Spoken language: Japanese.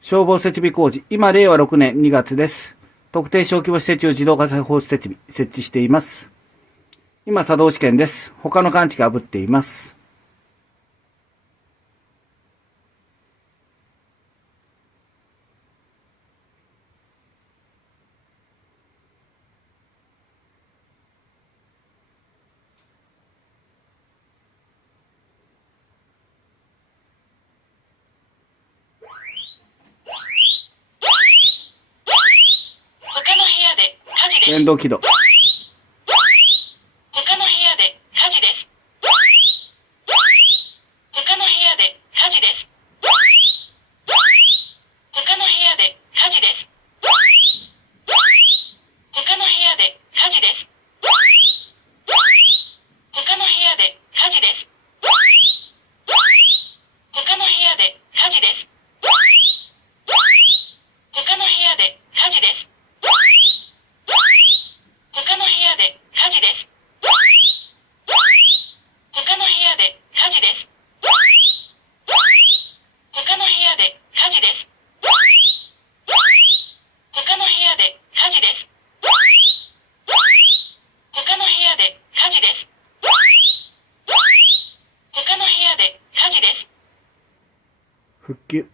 消防設備工事。今、令和6年2月です。特定小規模施設を自動化させ放置設備、設置しています。今、作動試験です。他の感知器が炙っています。連動起動。他の部屋で火事です。他の部屋で火事です。他の部屋で火事です。他の部屋で火事です。他の部屋で火事です。他の部屋で火事です。他の部屋で火事です。他の部屋で火事です。他の部屋で火事です。他の部屋で火事です。他の部屋で火事です。他の部屋で火事です。他の部屋で火事です。復旧。